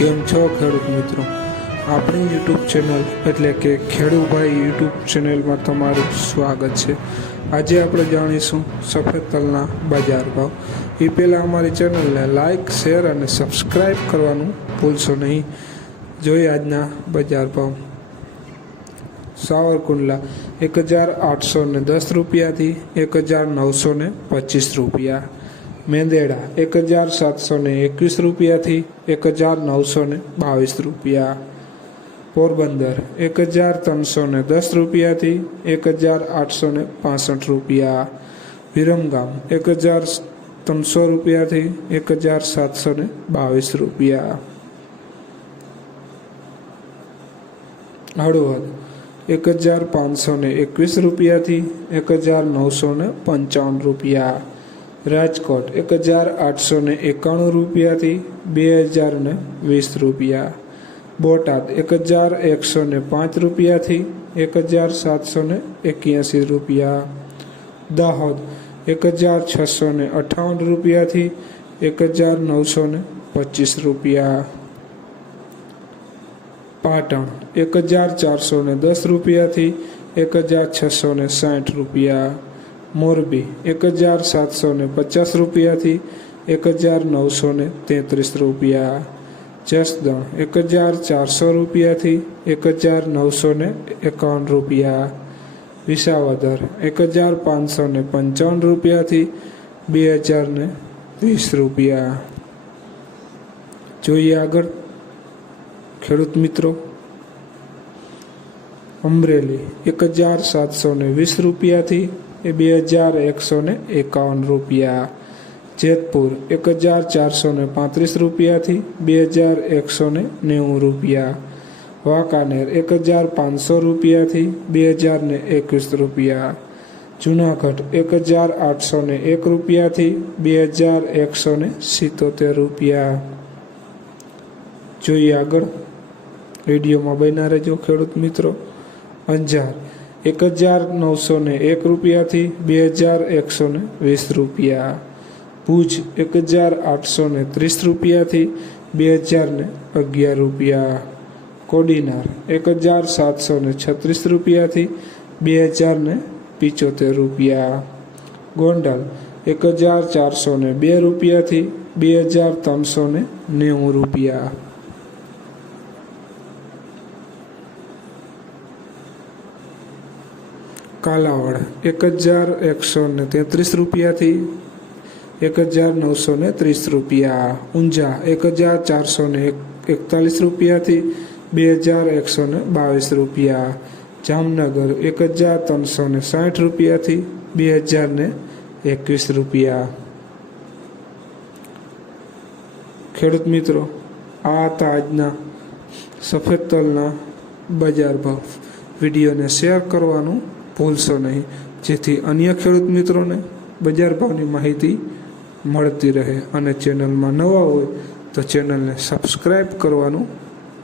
કેમ છો ખેડૂત મિત્રો? આપણી યુટ્યુબ ચેનલ એટલે કે ખેડૂભાઈ યુટ્યુબ ચેનલમાં તમારું સ્વાગત છે. આજે આપણે જાણીશું સફેદ તલના બજાર ભાવ. એ પહેલાં અમારી ચેનલને લાઇક, શેર અને સબસ્ક્રાઈબ કરવાનું ભૂલશો નહીં. જોઈએ આજના બજાર ભાવ. સાવરકુંડલા 1810 રૂપિયાથી 1925 રૂપિયા. મેંદેડા 1721 રૂપિયાથી 1922 રૂપિયા. પોરબંદર 1310 રૂપિયાથી 1865 રૂપિયા. વિરમગામ 1300 રૂપિયાથી 1722 રૂપિયા. હળવદ 1521 રૂપિયાથી 1955 રૂપિયા. રાજકોટ 1891 રૂપિયાથી 2020 રૂપિયા. બોટાદ 1105 રૂપિયાથી 1781 રૂપિયા. દાહોદ 1658 રૂપિયાથી 1925 રૂપિયા. પાટણ 1410 રૂપિયાથી 1660 રૂપિયા. મોરબી 1750 રૂપિયાથી 1933 રૂપિયા. જસદણ 1400 રૂપિયાથી 1951 રૂપિયા. વિસાવદર 1555 રૂપિયાથી 2020 રૂપિયા. જોઈએ આગળ ખેડૂત મિત્રો. અમરેલી 1720 રૂપિયાથી 2151 રૂપિયા. જેતપુર 1435 રૂપિયાથી 2190 રૂપિયા. વાંકાનેર 1500 રૂપિયાથી 2021 રૂપિયા. જુનાગઢ 1801 રૂપિયાથી 2177 રૂપિયા. જોઈએ આગળ વિડીયોમાં બન્યા રહેજો ખેડૂત મિત્રો. અંજાર 1901 રૂપિયાથી 2120 રૂપિયા. ભુજ 1830 રૂપિયાથી 2011 રૂપિયા. કોડીનાર 1736 રૂપિયાથી 2075 રૂપિયા. ગોંડલ 1402 રૂપિયાથી 2390 રૂપિયા. કાલાવડ 1133 રૂપિયાથી 1930 રૂપિયા. ઊંઝા 1441 રૂપિયાથી 2122 રૂપિયા. જામનગર 1360 રૂપિયાથી 2021 રૂપિયા. ખેડૂત મિત્રો, આ હતા આજના સફેદ તલના બજાર ભાવ. વિડીયોને શેર કરવાનું ભૂલશો નહીં, જેથી અન્ય ખેડૂત મિત્રોને બજાર ભાવની માહિતી મળતી રહે. અને ચેનલમાં નવા હોય તો ચેનલને સબસ્ક્રાઈબ કરવાનું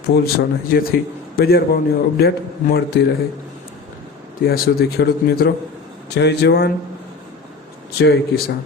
ભૂલશો નહીં, જેથી બજાર ભાવની અપડેટ મળતી રહે. ત્યાં સુધી ખેડૂત મિત્રો, જય જવાન જય કિસાન.